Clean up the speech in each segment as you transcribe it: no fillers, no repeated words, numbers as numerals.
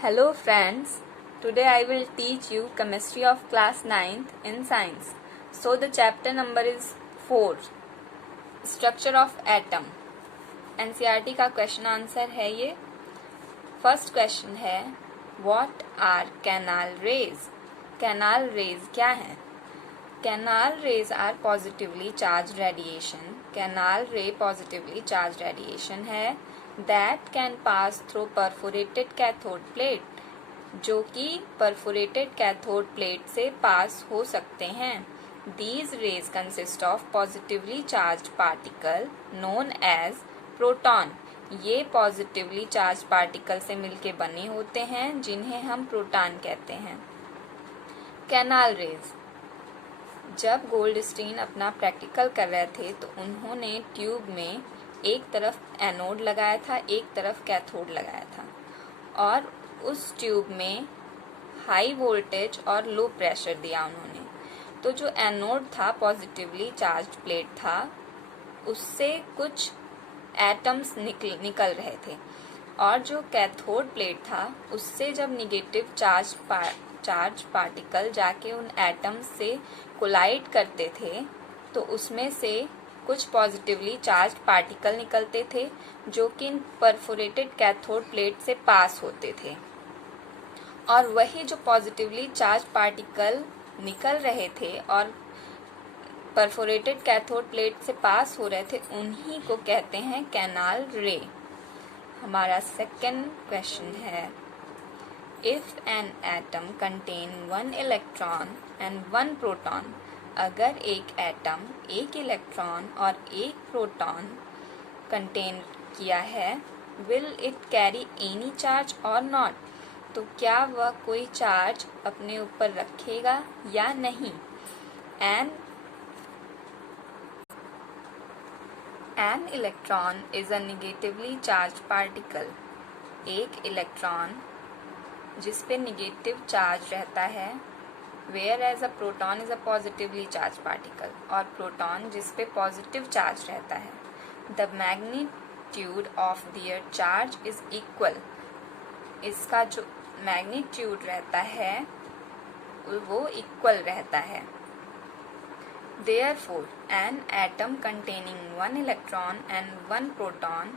Hello friends, today I will teach you chemistry of class 9th in science. So the chapter number is 4, structure of atom. NCERT का question answer है ये. First question है what are canal rays. Canal rays क्या है? Canal rays are positively charge radiation. Canal ray positively charge radiation है that can pass through perforated cathode plate, जो कि perforated cathode plate से पास हो सकते हैं. These rays consist of positively charge particle known as proton. ये positively charge particle से मिलके बने होते हैं जिन्हें हम प्रोटॉन कहते हैं. Canal raise. जब गोल्डस्टीन अपना प्रैक्टिकल कर रहे थे तो उन्होंने ट्यूब में एक तरफ एनोड लगाया था, एक तरफ कैथोड लगाया था, और उस ट्यूब में हाई वोल्टेज और लो प्रेशर दिया उन्होंने. तो जो एनोड था पॉजिटिवली चार्ज प्लेट था, उससे कुछ एटम्स निकल रहे थे, और जो कैथोड प्लेट था उससे जब निगेटिव चार्ज पार्टिकल जाके उन एटम्स से कोलाइड करते थे तो उसमें से कुछ पॉजिटिवली चार्ज पार्टिकल निकलते थे जो कि परफोरेटेड कैथोड प्लेट से पास होते थे, और वही जो पॉजिटिवली चार्ज पार्टिकल निकल रहे थे और परफोरेटेड कैथोड प्लेट से पास हो रहे थे उन्हीं को कहते हैं कैनाल रे. हमारा सेकंड क्वेश्चन है if an atom contain 1 electron and 1 proton. अगर एक एटम एक इलेक्ट्रॉन और एक प्रोटॉन कंटेन किया है, will it carry any charge और नॉट. तो क्या वह कोई चार्ज अपने ऊपर रखेगा या नहीं. An electron is a negatively charge particle. एक इलेक्ट्रॉन जिस पे निगेटिव चार्ज रहता है, whereas a proton is a positively charged particle, और प्रोटॉन जिस पे पॉजिटिव चार्ज रहता है. The magnitude of their charge is equal. इसका जो मैग्नीट्यूड रहता है वो इक्वल रहता है. Therefore, an atom containing 1 electron and 1 proton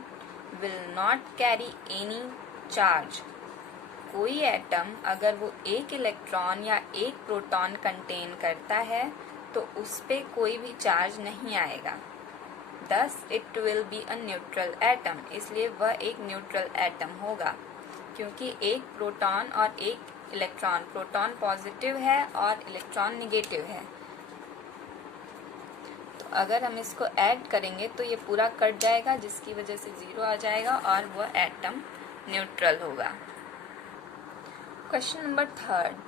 will not carry any charge. कोई एटम अगर वो एक इलेक्ट्रॉन या एक प्रोटॉन कंटेन करता है तो उस पे कोई भी चार्ज नहीं आएगा. Thus it will be a neutral atom. इसलिए वह एक न्यूट्रल एटम होगा क्योंकि एक प्रोटॉन और एक इलेक्ट्रॉन, प्रोटॉन पॉजिटिव है और इलेक्ट्रॉन निगेटिव है. तो अगर हम इसको ऐड करेंगे तो ये पूरा कट जाएगा जिसकी वजह से 0 आ जाएगा और वह एटम न्यूट्रल होगा. Question number 3.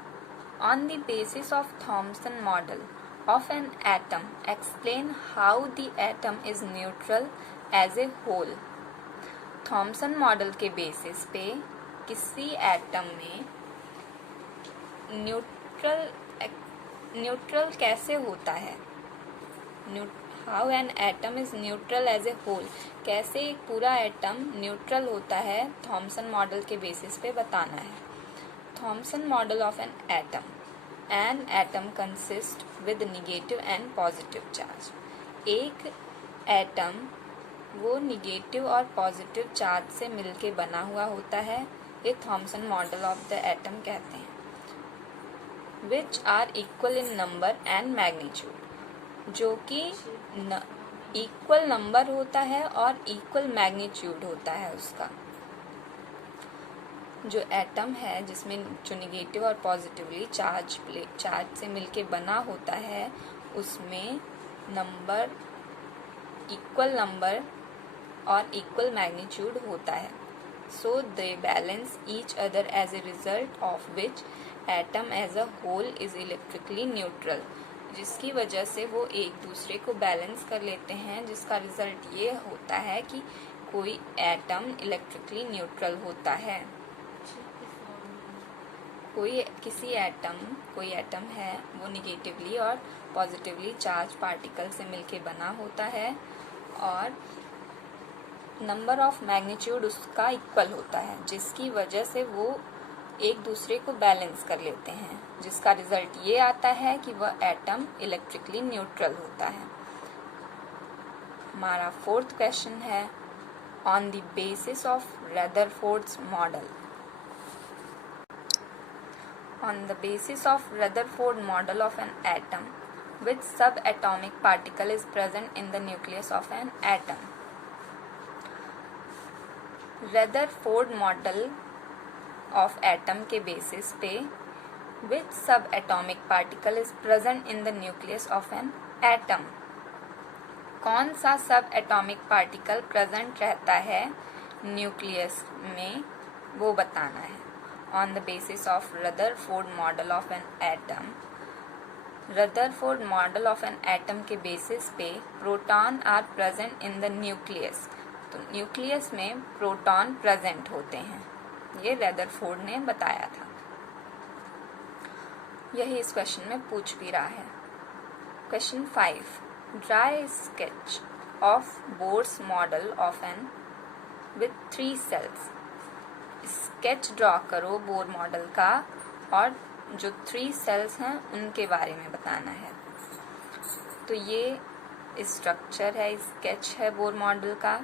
On the basis of Thomson model of an atom, explain how the atom is neutral as a whole. Thomson model के बेसिस पे किसी एटम में न्यूट्रल कैसे होता है. How an atom is neutral as a whole. कैसे एक पूरा एटम न्यूट्रल होता है, थॉमसन मॉडल के बेसिस पे बताना है. Thomson model of an atom. An atom consists with negative and positive charge. एक एटम वो निगेटिव और पॉजिटिव चार्ज से मिलके बना हुआ होता है. ये Thompson model of the atom कहते हैं. Which are equal in number and magnitude. जो कि इक्वल नंबर होता है और इक्वल मैग्नीट्यूड होता है उसका. जो एटम है जिसमें जो निगेटिव और पॉजिटिवली चार्ज से मिलके बना होता है उसमें इक्वल नंबर और इक्वल मैग्नीट्यूड होता है. So they balance each other as a result of which atom as a whole is electrically neutral. जिसकी वजह से वो एक दूसरे को बैलेंस कर लेते हैं, जिसका रिजल्ट ये होता है कि कोई एटम इलेक्ट्रिकली न्यूट्रल होता है. कोई एटम है वो निगेटिवली और पॉजिटिवली चार्ज पार्टिकल से मिलके बना होता है और नंबर ऑफ मैग्नीट्यूड उसका इक्वल होता है, जिसकी वजह से वो एक दूसरे को बैलेंस कर लेते हैं, जिसका रिजल्ट ये आता है कि वह एटम इलेक्ट्रिकली न्यूट्रल होता है। हमारा फोर्थ क्वेश्चन है, on the basis of Rutherford's model. On the basis of Rutherford model of an atom, which subatomic particle is present in the nucleus of an atom? Rutherford model of atom के basis पे which subatomic particle is present in the nucleus of an atom? कौन सा subatomic particle present रहता है nucleus में, वो बताना है। On the basis of Rutherford model of an atom, Rutherford model of an atom के बेसिस पे proton are present in the nucleus. तो न्यूक्लियस में प्रोटॉन प्रेजेंट होते हैं, ये रदरफोर्ड ने बताया था। यही इस क्वेश्चन में पूछ भी रहा है। Question 5, draw sketch of Bohr's model of an with 3 shells. Sketch draw करो बोर मॉडल का और जो 3 सेल्स हैं उनके बारे में बताना है। तो ये स्ट्रक्चर है, स्केच है बोर मॉडल का।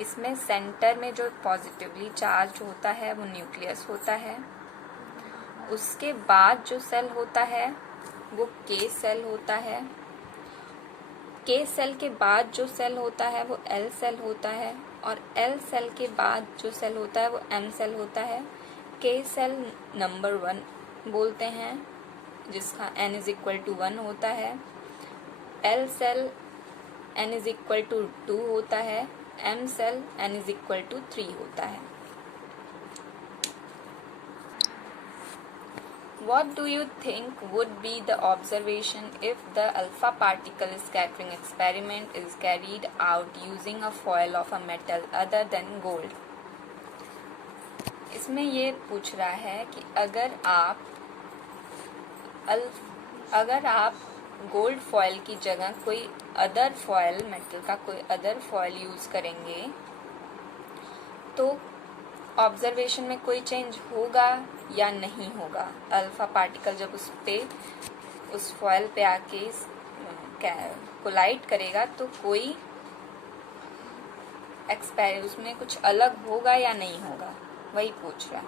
इसमें सेंटर में जो पॉजिटिवली चार्ज होता है वो न्यूक्लियस होता है। उसके बाद जो सेल होता है वो के सेल होता है। के सेल के बाद जो सेल होता है वो एल सेल होता है, और एल सेल के बाद जो सेल होता है वो एम सेल होता है। के सेल नंबर 1 बोलते हैं, जिसका n इज इक्वल टू 1 होता है। L shell n is equal to 2 होता है। M shell n is equal to 3 होता है। What do you think would be the observation if the alpha particle scattering experiment is carried out using a foil of a metal other than gold? इसमें ये पूछ रहा है कि अगर आप गोल्ड फॉयल की जगह कोई अदर फॉयल, मेटल का कोई अदर फॉयल यूज करेंगे तो ऑब्जर्वेशन में कोई चेंज होगा या नहीं होगा। अल्फा पार्टिकल जब उस फॉयल पे आके कोलाइड करेगा तो कोई उसमें कुछ अलग होगा या नहीं होगा, वही पूछ रहा है।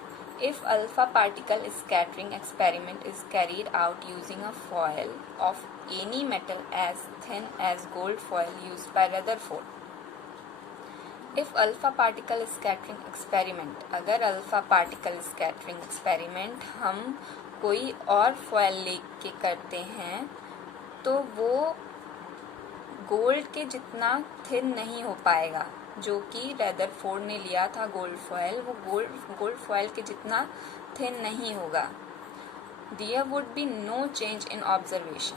If alpha particle scattering experiment is carried out using a foil of any metal as thin as gold foil used by Rutherford. If alpha particle scattering experiment, अगर अल्फा पार्टिकल स्कैटरिंग एक्सपेरिमेंट हम कोई और foil लेके करते हैं तो वो gold के जितना थिन नहीं हो पाएगा। जो कि रदरफोर्ड ने लिया था गोल्ड फॉयल, वो गोल्ड फॉयल के जितना थिन नहीं होगा। There would be no change in observation,